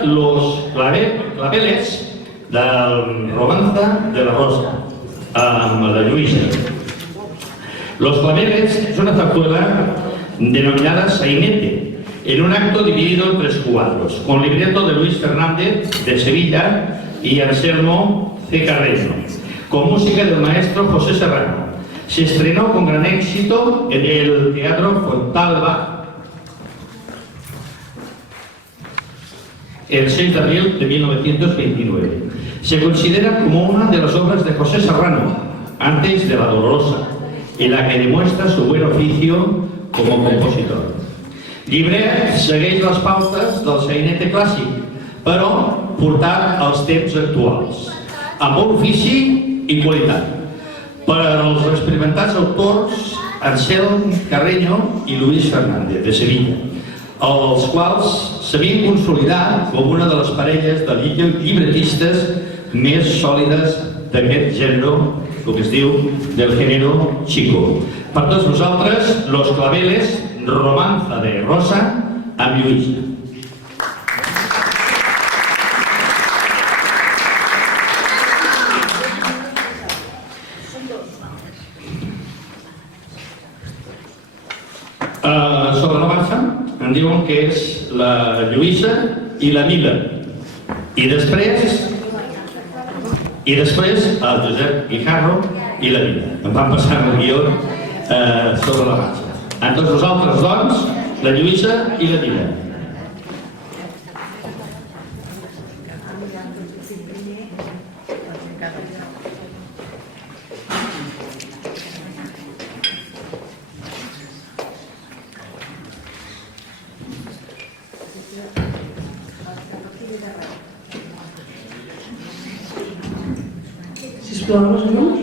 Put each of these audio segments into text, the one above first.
Los claveles del Romanza de la Rosa, amb la Lluïsa. Los claveles es una zarzuela denominada sainete, en un acto dividido en 3 cuadros, con libreto de Luis Fernández de Sevilla y Anselmo C. Carreño, con música del maestro José Serrano. Se estrenó con gran éxito en el Teatro Fontalba el 6 de abril de 1929. Se considera como una de las obras de José Serrano, antes de La Dolorosa, en la que demuestra su buen oficio como compositor. Llibret segueix les pautes del sainete clàssic, però portat als temps actuals, amb bon ofici i qualitat. Per als experimentats autors Anselm Carreño i Luis Fernández de Sevilla, els quals s'havien consolidat com una de les parelles de llibretistes més sòlides d'aquest gènere, el que es diu del género chico. Per tots vosaltres, Los Claveles, Romanza de Rosa, amb Lluïsa. Sobre la marxa em diuen que és la Lluïsa i la Mila, i després el Josep Guijarro i la Mila. Em van passar el guió sobre la marxa. En tots vosaltres, doncs, la Lluïsa i la Mila. Sisplau, els noms.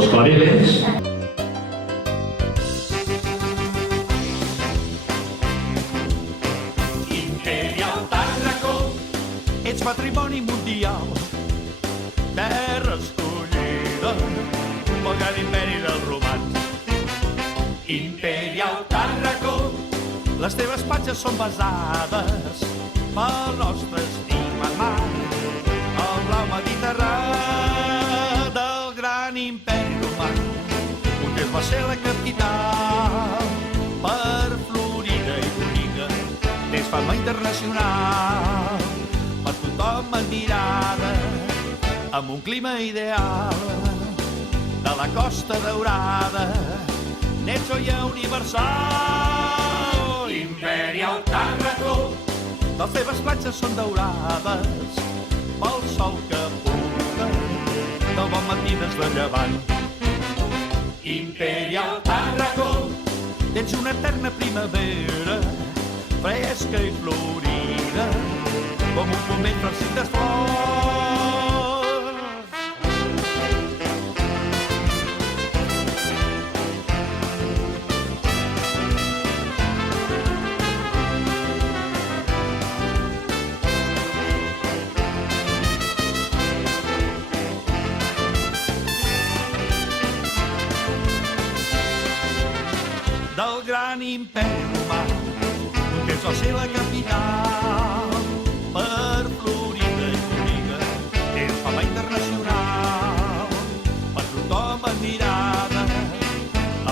Los Claveles, Imperial Tàrraco, ets patrimoni mundial. Terra escollida pel gran imperi dels romans. Imperial Tàrraco, les teves platges són basades pel nostre estimat mar, el blau Mediterrani del gran imperi romà. Un temps va ser la capital per Florida i bonica, des fama internacional per tothom admirada, amb un clima ideal de la Costa Daurada, n'ets joia universal. Imperial Tàrraco, les teves platges són daurades pel sol que puja del bon matí des de llevant. Imperial Tàrraco, tens una eterna primavera fresca i florida com un moment farcit de flors. Del gran imperi romà, que és ser la capital per Florida i bonica, és fama internacional per tothom admirada,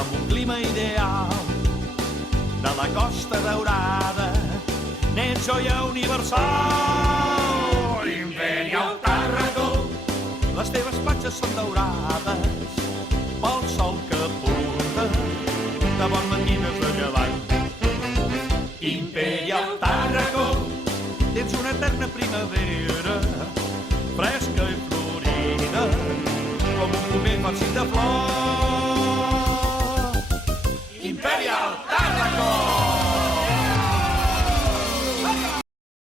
amb un clima ideal de la Costa Daurada, n'ets joia universal. Imperial Tàrraco, les teves platges són daurades pel sol que puja de bon matí des de llevant. Imperial Tàrraco, tens una eterna primavera fresca i florida com un moment farcit de flors. Imperial Tàrraco!